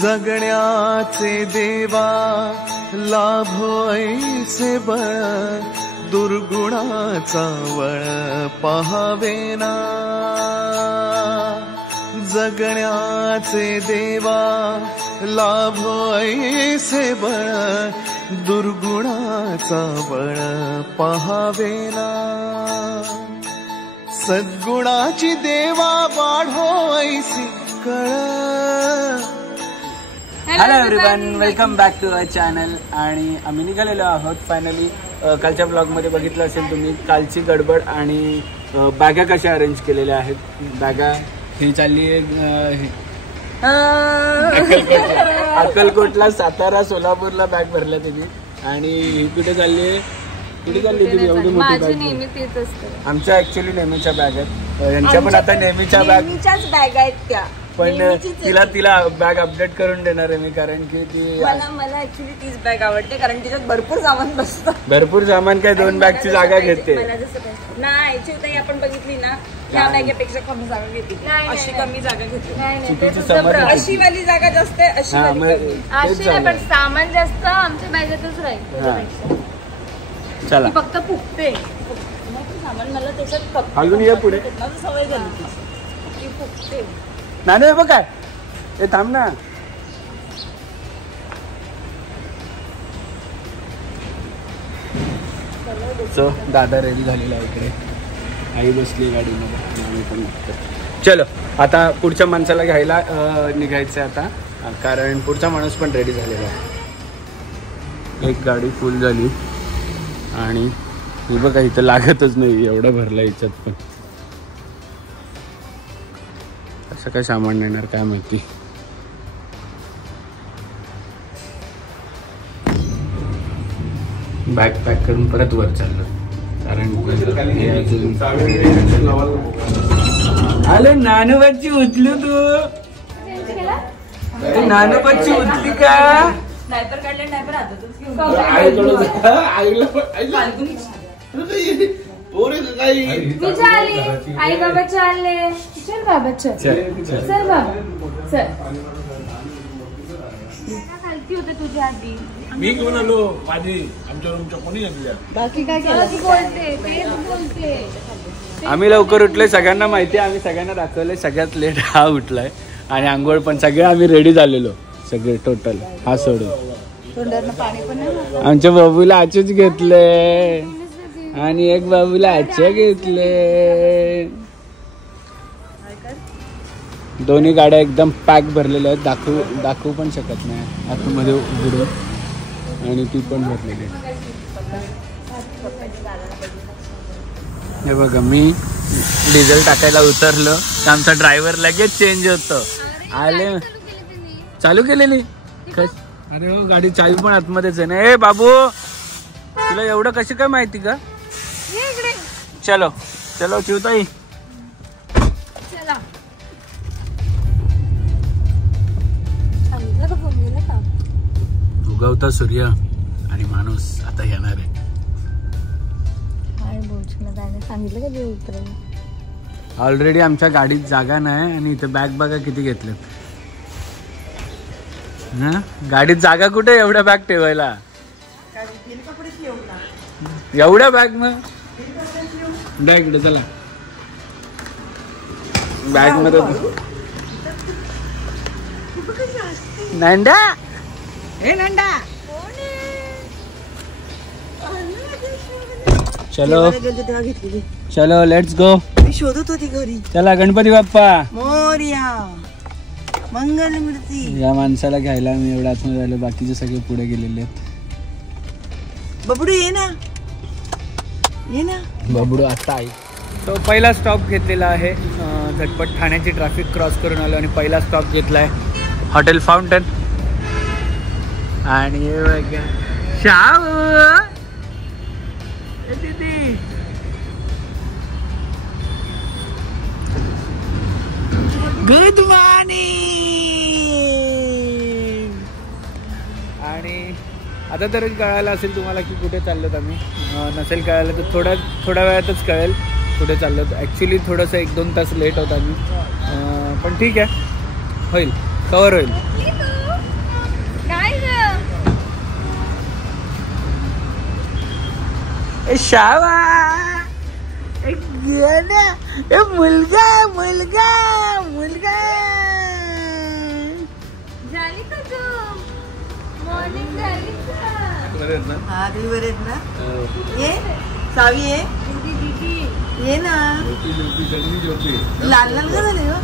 जगण्याचे देवा लाभो ऐसे बळ दुर्गुणाचा वळ पहावेना जगण्याचे देवा लाभो ऐसे बळ दुर्गुणाचा बळ पहावेना सद्गुणाची देवा वाढो ऐसी कळ. Hello everyone, welcome back to our channel. आणि आम्ही निघालेलो आहोत फायनली. कालच्या ब्लॉगमध्ये बघितलं असेल तुम्ही कालची गडबड आणि बॅगा कशा अरेंज केलेल्या आहेत. बॅगा ही चालली आहे अक्कलकोटला, सातारा, सोलापूरला बॅग भरल्या तिने. आणि ही कुठे चालली आहे? कुठे चालली तुम्ही एवढी मोठी बॅग? आमच्या ऍक्च्युली नेहमीच्या बॅग आहेत, यांच्या पण आता नेहमीच्या बॅग आहेत त्या. पण तिला बॅग अपडेट करून देणार आहे मी, कारण की ती मला ऍक्च्युली तीच बॅग आवडते, कारण तिच्यात भरपूर सामान बसतं. भरपूर सामान काय 2 बॅगची जागा घेते. नाही चिवताई आपण बघितली ना, त्या बॅगेपेक्षा कमी जागा घेते, अशी कमी जागा घेते. अशी वाली जागा जास्त आहे, अशी पण सामान जास्त आमच्या बॅगेतच राहील. चला फक्त फुगते सामान, मला त्याच्यात अजून ये पुढे सवय झाली ती फुगते. नाही बघ काय, हे थांब ना. सो दादा रेडी झालेला आहे इकडे, आई बसली गाडीमध्ये, आम्ही पण चलो आता पुढच्या माणसाला घ्यायला निघायचं आता, कारण पुढचा माणूस पण रेडी झालेला आहे. एक गाडी फुल झाली आणि हे बघा इथं लागतच नाही, एवढं भरलं याच्यात. पण असं काय सामान नेणार काय माहिती. बॅग पॅक करून परत वर चाललो, कारण आले नानूबाची उचलू तू. नानूबाची उचली का? डायपर काढले, डायपर हातातच घेऊन आई बाबा चालले. चल बाबा चल चल बाबा चल. खालती होते तुझ्या आधी, मी घेऊन आलो माझी, आमच्या रूमच्या कोणी घेतल्या. बाकी काय केलं बोलते तेच बोलते. आम्ही लवकर उठलोय, सगळ्यांना माहिती आहे, आम्ही सगळ्यांना दाखवलंय. सगळ्यात लेट हा उठलाय आणि आंघोळ पण सगळे आम्ही रेडी झालेलो सगळे टोटल, हा सोडून. तोंडावरनं पाणी पण नाही. आमच्या बाबूला आचूच घेतले आणि एक बाबूला आच्या घेतले. दोन्ही गाड्या एकदम पॅक भरलेल्या आहेत, दाखवू पण शकत नाही आतमध्ये उघडून, आणि ती पण भरलेली आहे. हे बघा, मी डिझेल टाकायला उतरलो तर आमचा ड्रायव्हर लगेच चेंज होतो. आले चालू केलेली. अरे हो, गाडी चावी पण आतमध्येच आहे ना. ए बाबू, तुला एवढं कशी काय माहिती का? चलो चलो चिवताई, चला. उगवता सूर्य आणि माणूस आता येणार आहे. सांगितलं का उतरायला? ऑलरेडी आमच्या गाडीत जागा नाही आणि इथे बॅग बघा किती घेतलेत. गाडीत जागा कुठे एवढ्या बॅग ठेवायला? एवढ्या बॅग मग इकडे चला, बॅग मध्ये नंदा. हे नंदा, चलो चलो लेट्स गो. शोधत होती घरी. चला गणपती बाप्पा मोरया, मंगल मूर्ती. या माणसाला घ्यायला मी एवढा आतमध्ये झालो, बाकीचे सगळे पुढे गेलेले आहेत. बबडू ये ना, ये ना बबडू आता आहे. तो पहिला स्टॉप घेतलेला आहे, झटपट ठाण्याची ट्रॅफिक क्रॉस करून आलो आणि पहिला स्टॉप घेतला आहे हॉटेल फाउंटन. आणि शाव गुड मॉर्निंग. आणि आता तर कळायला असेल तुम्हाला की कुठे चाललोत आम्ही. नसेल कळायला तर थोड्या वेळातच कळेल कुठे चाललोत. ॲक्च्युली थोडंसं 1-2 तास लेट होता आम्ही, पण ठीक आहे, होईल, कवर होईल. शावा मुलगा मुलगा मुलगा झाली का तू मॉर्निंग झाली का हा तुम्ही बरे आहेत ना ये सावी ये ये ना लाल लाल का झाले हो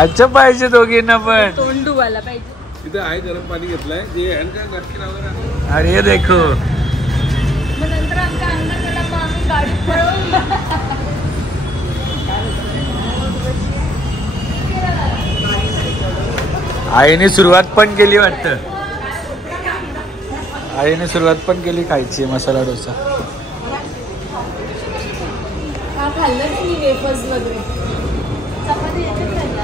अच्छा पाहिजे दोघींना पण तोंड डुबायला पाहिजे. तिथे आहे गरम पाणी घेतलंय जे नक्की लावणार. अरे देखो मग नंतर आमच्या अंगाकडे मग आम्ही गाडी पळवून आईने सुरुवात पण केली वाटतं. आईने सुरुवात पण केली खायची मसाला डोसा. का खाल्लं तुम्ही वेफर्स वगैरे चपाती याच्यात खाल्ला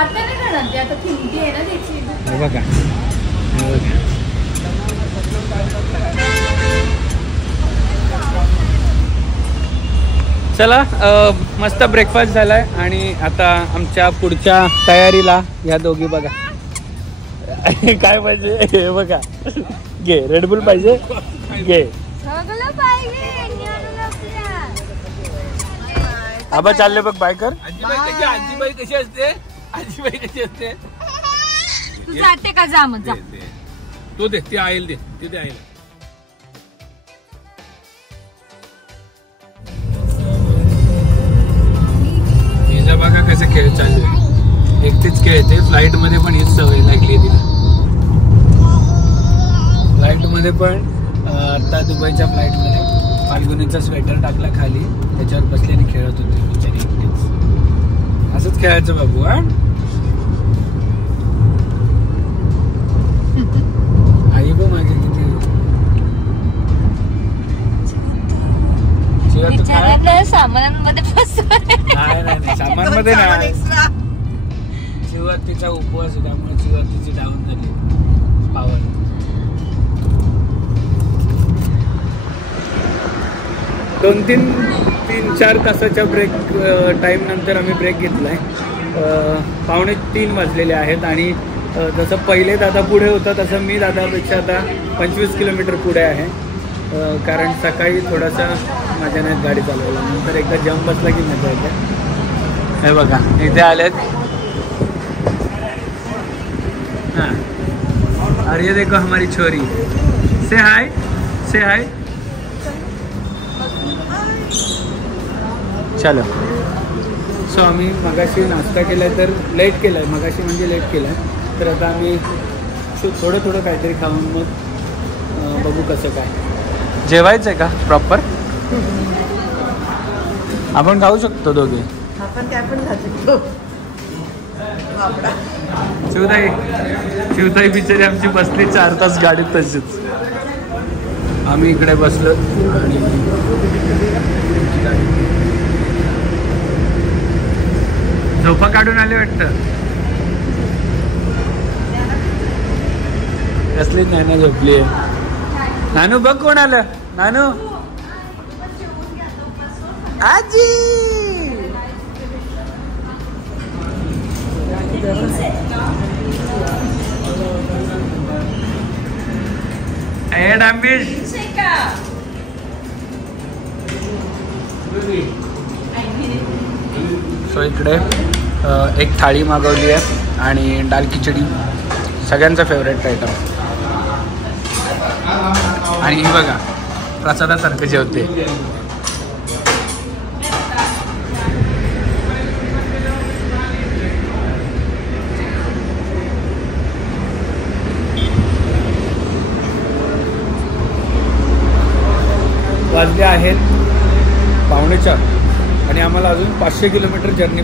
आता नाही खाणार ते आता किमती आहे ना त्याची. हे बघा हे बघा. चला मस्त ब्रेकफास्ट झालाय आणि आता आमच्या पुढच्या तयारीला या दोघी बघा काय पाहिजे हे बघा. घे रेडबुल पाहिजे घे. सगळं पाहिजे आबा चालले बघ बाय कर. आजीबाई कशी असते आजीबाई कशी असते तू जाते का जा मग जा. तो दे ती आईल दे तिथे आईल. हिला बघा कसे खेळ चालू आहे. एकटीच खेळते. फ्लाईट मध्ये पण हीच सवय लागली तिला. फ्लाईट मध्ये पण आता दुबईच्या फ्लाईट मध्ये फाल्गुनीचा स्वेटर टाकला खाली त्याच्यावर बसली आणि खेळत होती बिचारी एकटीच. असंच खेळायचं बाबू. हा आई बघ माझी किती सामानांमध्ये नाही सामानमध्ये नाही. चिवतीचा उपवास आहे त्यामुळे चिवतीची डाऊन झाली पावर. 2-3-4 तासाच्या ब्रेक टाइम नंतर आम्ही ब्रेक घेतलाय. 2:45 वाजलेले आहेत आणि जसं पहिले दादा पुढे होता तसं मी दादापेक्षा आता 25 किलोमीटर पुढे आहे. कारण सकाळी थोडासा माझ्या नाही गाडी चालवला नंतर एकदा जंप बसला की मजा येते. हे बघा इथे आलेत. हाँ और ये देखो हमारी छोरी. से हाय से हाय. चलो सो आम्ही मगाशी नाश्ता केलाय तर लेट केलाय. मगाशी म्हणजे लेट केलाय तर आता आम्ही थोडं थोडं काहीतरी खाऊन मग बघू कसं काय. जेवायचं आहे का प्रॉपर. आपण खाऊ शकतो दोघे. आपण काय पण खाऊ शकतो. शिवताई बिचारी आमची बसली 4 तास गाडीत तशीच. आम्ही इकडे बसलो आणि झोपा काढून आले वाटतं. कसलीच नाना झोपली आहे. नानू बघ कोण आलं. नानू आजी. डांबिश सो इकडे एक थाळी मागवली आहे आणि दाल खिचडी सगळ्यांचा फेवरेट आयटम. आणि ही बघा प्रसादासारखं जेवते. वाजले आहेत 3:45 आणि आम्हाला अजून 500 किलोमीटर जर्नी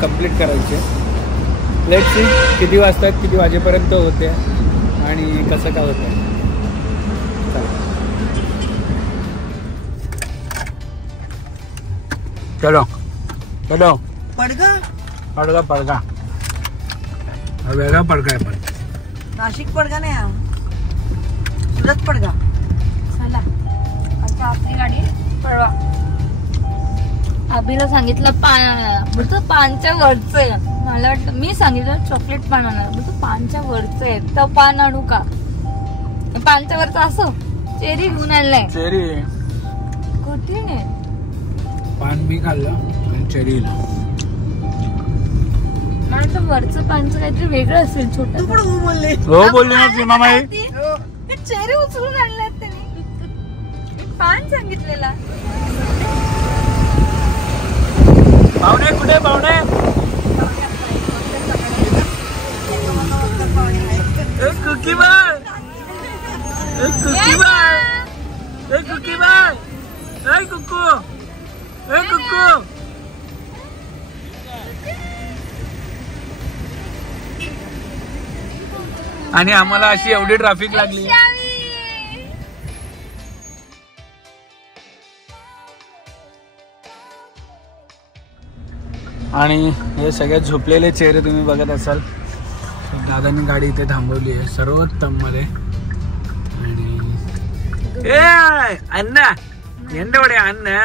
कंप्लीट करायची आहे. लेट्स सी किती वाजतात किती वाजेपर्यंत होते आणि कसं काय होतं. चलो चलो पडगा पडगा पडगा वेगळा पडगा आहे. पण नाशिक पडगा नाही हा सुरत पडगा. चला आता आपली गाडी पळवा. अभिला सांगितलं पान आणायला बोलतो पानच्या वरचं आहे. मला वाटतं मी सांगितलं चॉकलेट पान आणायला बोलतो पानच्या वरचं आहे तर पान आणू का. पानच्या वरचं असं चेरी घेऊन आणलाय. चेरी कुठे पान बी खाल्लं आणि चेरी. मला तर वरचं पानचं काहीतरी वेगळं असेल छोटं. तू पण हो बोलले. हो बोलली ना सीमाबाई. चेरी उचलून आणल्यात त्यांनी. पान सांगितलेला. पाहुणे कुठे पाहुणे? कुकी बाय, कुकी बाय, कुकी बाय, कुकू, कुकू. आणि आम्हाला अशी एवढी ट्रॅफिक लागली. आणि हे सगळे झोपलेले चेहरे तुम्ही बघत असाल. दादानी गाडी इथे थांबवली आहे सर्वोत्तम मध्ये. आणि अण्णा एंडवडे अण्णा.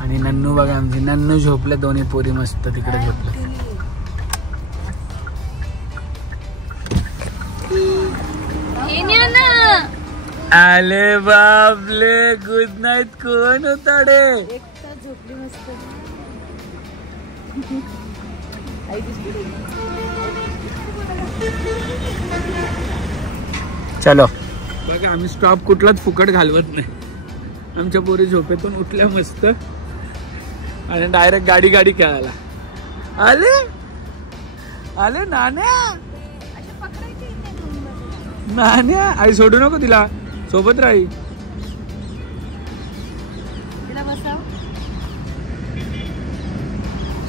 आणि नन्नू बघा आमची. नन्नू झोपले दोन्ही पोरी मस्त तिकडे झोपले. आले बाबले गुड नाईट. कोण होता रे? झोपली मस्त. चलो बघा आम्ही स्टॉप कुठलाच फुकट घालवत नाही. आमच्या पोरी झोपेतून उठल्या मस्त आणि डायरेक्ट गाडी खेळायला. आले आले नाण्या. नाण्या आई सोडू नको तिला. सोबत राही.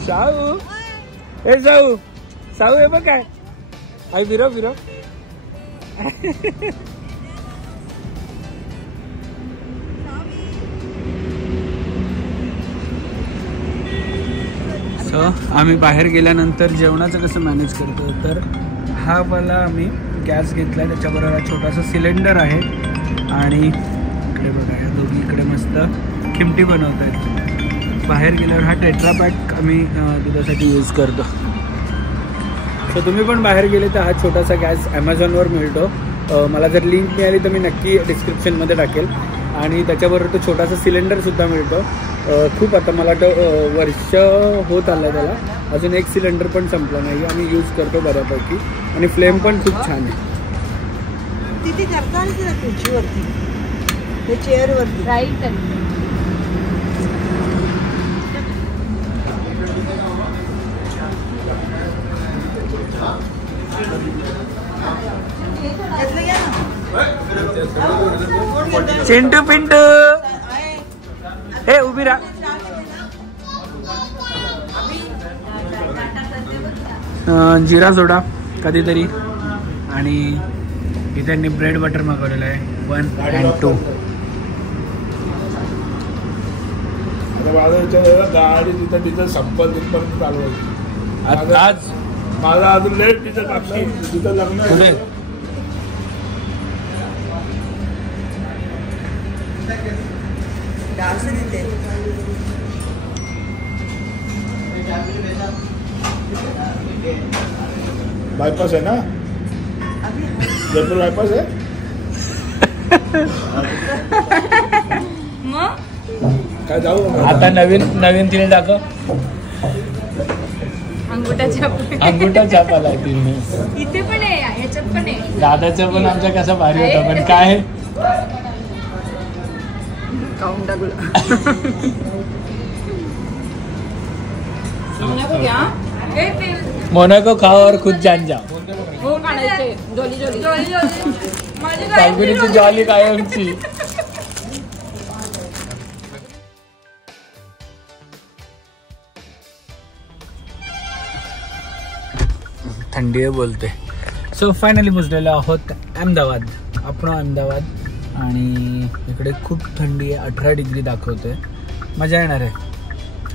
साऊ ए साऊ. साऊ हे बघ काय. आई फिरव फिरव. सो आम्ही बाहेर गेल्यानंतर जेवणाचं कसं मॅनेज करतो तर हा वाला आम्ही गॅस घेतला. त्याच्याबरोबर हा छोटासा सिलेंडर आहे. आणि इकडे बघा या दोघी इकडे मस्त खिमटी बनवत आहेत. बाहेर गेल्यावर हा टेट्रा पॅक आम्ही दुधासाठी यूज करतो. सो तुम्ही पण बाहेर गेले तर हा छोटासा गॅस ॲमेझॉनवर मिळतो. मला जर लिंक मिळाली तर मी नक्की डिस्क्रिप्शनमध्ये टाकेल. आणि त्याच्याबरोबर तो छोटासा सिलेंडरसुद्धा मिळतो. खूप आता मला वाटतं वर्ष होत आलं त्याला. अजून एक सिलेंडर पण संपला नाही. आम्ही यूज करतो बऱ्यापैकी. आणि फ्लेम पण खूप छान आहे. तिथे करता आणि तिला खुर्चीवरती ते चेअरवरती राईट. चिंटू पिंटू हे उभी राहा. जिरा सोडा कधीतरी. आणि इथे त्यांनी ब्रेड बटर मागवलेलं आहे 1 and 2. गाडी तिथं तिथं संपल तिथपर्यंत चालवायची. आज माझा अजून लेट तिथं टाकली. तिथं लग्न बायपास आहे ना. जयपूर बायपास आहे. मग काय जाऊ आता नवीन तिने दाखव. अंगुठा छाप आला तिने. इथे पण आहे ह्याच्यात पण आहे. दादाचं पण आमचा कसा भारी होता. पण काय खाऊन मोनाको खाओ और खुद जान जाओ. हो काढायचे. जोली जोली जोली जोली. माझी फाल्गुनीची जॉली कायमची. थंडी आहे बोलते. सो फायनली पोचलेलो आहोत अहमदाबाद. आपण अहमदाबाद. आणि इकडे खूप थंडी आहे. 18 डिग्री दाखवते. मजा येणार आहे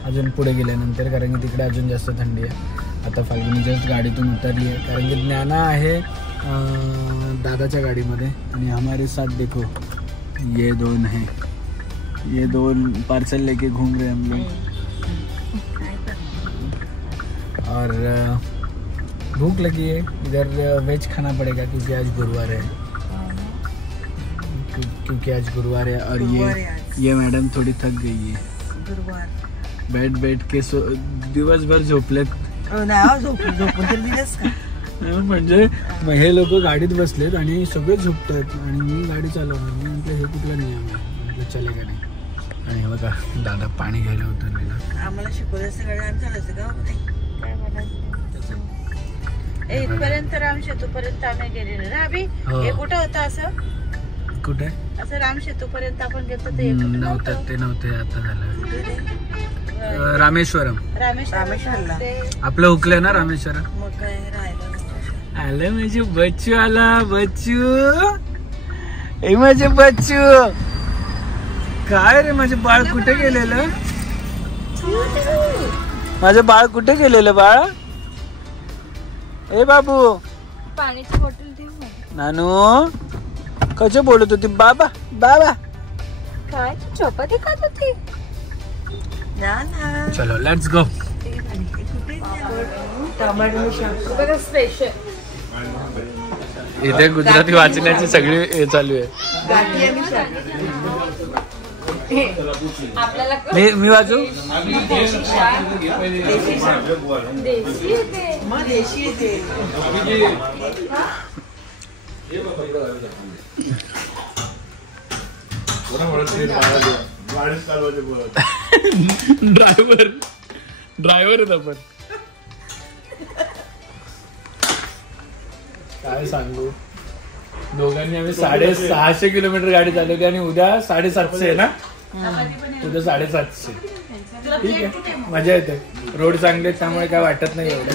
अजून पुढे गेल्यानंतर. कारण की तिकडे अजून जास्त थंडी आहे. आता फाल्गुनी जस्ट गाडीतून उतरली आहे. कारण की ज्ञाना आहे दादाच्या गाडीमध्ये. आणि हमारे साथ देखो ये दोन है. ये दोन पार्सल लेके घूम रहे हम लोग. और भूख लगी है, इधर वेज खाना पड़ेगा क्योंकि आज गुरुवार है। क्योंकि आज गुरुवार है और ये मैडम थोडी थक गई है। गुरुवार बैठ के दिवसभर झोपलेत। म्हणजे हे लोक गाडीत बसलेत आणि सगळे झोपतात आणि मी गाडी चालवणार. मी म्हटलं हे कुठलं नाही आम्ही म्हटलं चले का नाही. आणि हे बघा दादा पाणी घ्यायला उतरलेला. आम्हाला शिकवलं सगळं आम्ही चालायचं का काय म्हणायचं इथपर्यंत राम सेतूपर्यंत आम्ही गेलेलो ना अभि. हे कुठं होतं असं? कुठे असं राम सेतूपर्यंत आपण गेलो ते नव्हते आता झालं. रामेश्वरम आपलं हुकलंय ना रामेश्वरम. मग काय राहिलं आलं माझे बच्चू. आला बच्चू. ए माझे बच्चू. काय रे माझे बाळ कुठे गेलेलं? माझं बाळ कुठे गेलेलं बाळ? ए बाबू पाण्याची बॉटल देऊ नानू. कसे बोलत होती बाबा बाबा? काय चपाती खात होती. चलो लेट्स गो. स्पेशल इथे गुजराती वाचण्याची सगळी हे चालू आहे. आपल्याला मी वाचू. ड्रायव्हर आहेत आपण. काय सांगू. दोघांनी आम्ही 650 किलोमीटर गाडी चालवली आणि उद्या 750 आहे ना. उद्या 750. ठीक आहे मजा येते. रोड चांगले त्यामुळे काय वाटत नाही एवढं.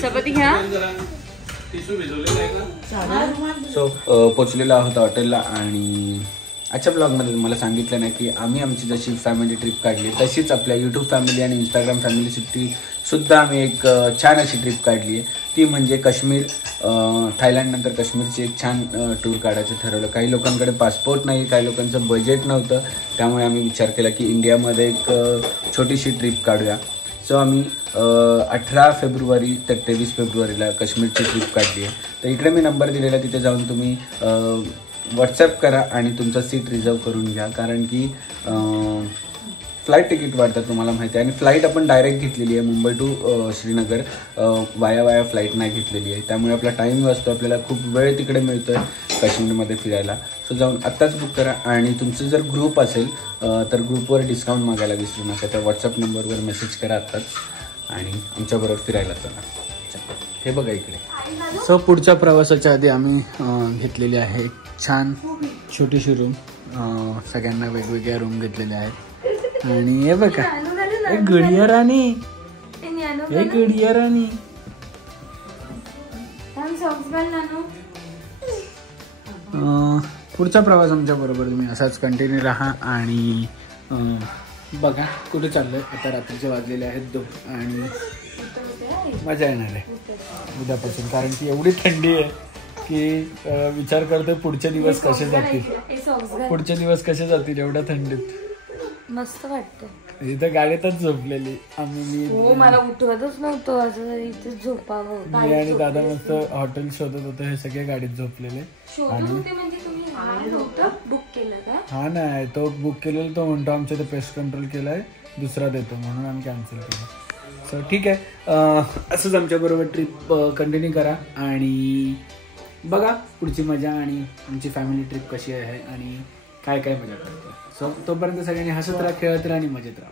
चपाती घ्या. सो पोचलेलो आहोत हॉटेलला आणि आजच्या ब्लॉगमध्ये तुम्हाला सांगितलं नाही की आम्ही आमची जशी फॅमिली ट्रिप काढली तशीच आपल्या यूट्यूब फॅमिली आणि इंस्टाग्राम फॅमिलीसाठी सुद्धा आम्ही एक छान अशी ट्रिप काढली आहे. ती म्हणजे काश्मीर. थायलंडनंतर काश्मीरची एक छान टूर काढायचं ठरवलं. काही लोकांकडे पासपोर्ट नाही, काही लोकांचं बजेट नव्हतं, त्यामुळे आम्ही विचार केला की इंडियामध्ये एक छोटीशी ट्रिप काढूया. सो आम्ही 18 फेब्रुवारी ते 23 फेब्रुवारीला काश्मीरची ट्रिप काढली आहे. तर इकडे मी नंबर दिलेला, तिथे जाऊन तुम्ही व्हॉट्सॲप करा आणि तुमचं सीट रिझर्व करून घ्या. कारण की फ्लाईट तिकीट वाढतात तुम्हाला माहिती आहे. आणि फ्लाईट आपण डायरेक्ट घेतलेली आहे मुंबई टू श्रीनगर. वाया फ्लाईट नाही घेतलेली आहे, त्यामुळे आपला टाईम वाचतो. आपल्याला खूप वेळ तिकडे मिळतो आहे काश्मीरमध्ये फिरायला. सो जाऊन आत्ताच बुक करा. आणि तुमचं जर ग्रुप असेल तर ग्रुपवर डिस्काउंट मागायला विसरू नका. त्या व्हॉट्सअप नंबरवर मेसेज करा आत्ताच आणि आमच्याबरोबर फिरायला चला. हे बघा इकडे. सो पुढच्या प्रवासाच्या आधी आम्ही घेतलेली आहे छान छोटीशी रूम. सगळ्यांना वेगवेगळ्या रूम घेतलेल्या आहेत. आणि हे बघा एक गुडिया राणी. एक गुडिया राणी. पुढचा प्रवास आमच्या बरोबर तुम्ही असाच कंटिन्यू राहा. आणि बघा कुठे चाललोय. आता रात्रीचे वाजलेले आहेत 2 आणि मजा येणार आहे उद्यापासून. कारण की एवढी थंडी आहे की विचार करतोय पुढचे दिवस कसे जातील. पुढचे दिवस कसे जातील एवढ्या थंडीत. मस्त वाटतं. इथं गाडीतच झोपलेली आम्ही. हो मला उठवतच नव्हतं असं इथे झोपावं. मी आणि दादा मस्त हॉटेल शोधत होतो. हे सगळे गाडीत झोपलेले. बुक केलं का? हा नाही तो बुक केलेला. तो म्हणतो आमच्या ते पेस्ट कंट्रोल केलाय दुसरा देतो म्हणून आम्ही कॅन्सल केलं. सो ठीक आहे असंच आमच्याबरोबर ट्रिप कंटिन्यू करा आणि बघा पुढची मजा आणि आमची फॅमिली ट्रिप कशी आहे आणि काय काय मजा करतो. सो तोपर्यंत सगळ्यांनी हसत राहा, खेळत राहा आणि मजेत राहा.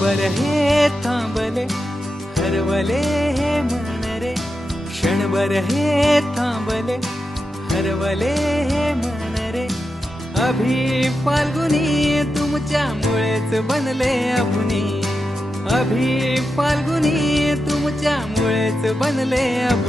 क्षणभर हे थांबले हरवले हे मन रे क्षणभर हे थांबले हरवले हे मन रे अभि फाल्गुनी तुमच्यामुळेच बनले अभुनी अभि फाल्गुनी तुमच्यामुळेच बनले अभुनी